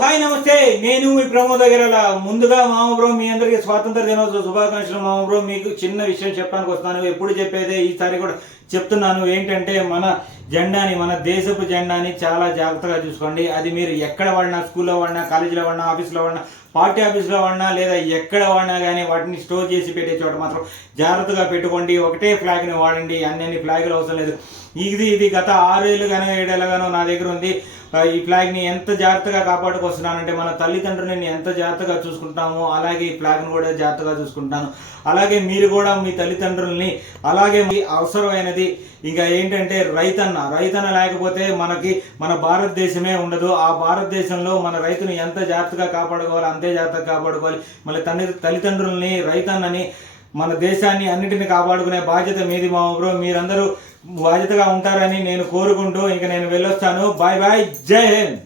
Hi నమస్తే. నేను మీ ప్రమోద్ దగ్గర. ముందుగా మామ బ్రో మీ అందరికీ స్వాతంత్ర దినోత్సవ శుభాకాంక్షలు. మామ బ్రో మీకు చిన్న విషయం చెప్పడానికి వస్తున్నాను. ఎప్పుడు చెప్పేదే, ఈసారి కూడా చెప్తున్నాను. ఏంటంటే మన జెండాని, మన దేశపు జెండాని చాలా జాగ్రత్తగా చూసుకోండి. అది మీరు ఎక్కడ వాడినా, స్కూల్లో వాడినా, కాలేజీలో వాడినా, ఆఫీస్లో వాడినా, పార్టీ ఆఫీస్లో వాడినా, లేదా ఎక్కడ వాడినా కానీ వాటిని స్టోర్ చేసి పెట్టే చోట మాత్రం జాగ్రత్తగా పెట్టుకోండి. ఒకటే ఫ్లాగ్ని వాడండి, అన్ని ఫ్లాగులు అవసరం లేదు. ఇది గత 6 ఏళ్ళుగానో 7 ఏళ్ళగానో నా దగ్గర ఉంది. ఈ ఫ్లాగ్ని ఎంత జాగ్రత్తగా కాపాడుకొస్తున్నానంటే, మన తల్లిదండ్రులని ఎంత జాగ్రత్తగా చూసుకుంటామో అలాగే ఈ ఫ్లాగ్ని కూడా జాగ్రత్తగా చూసుకుంటాను. అలాగే మీరు కూడా మీ తల్లిదండ్రుల్ని, అలాగే మీ అవసరమైనది ఇంకా ఏంటంటే రైతన్న లేకపోతే మన భారతదేశమే ఉండదు. ఆ భారతదేశంలో మన రైతుని ఎంత జాగ్రత్తగా కాపాడుకోవాలి అంతే జాగ్రత్తగా కాపాడుకోవాలి. మళ్ళీ తల్లిదండ్రుల్ని, రైతన్నని, మన దేశాన్ని అన్నిటిని కాపాడుకునే బాధ్యత మీది మామ బ్రో. మీరందరూ బాధ్యతగా ఉంటారని నేను కోరుకుంటూ ఇంక నేను వెళ్ళొస్తాను. బాయ్ బాయ్, జై హింద్.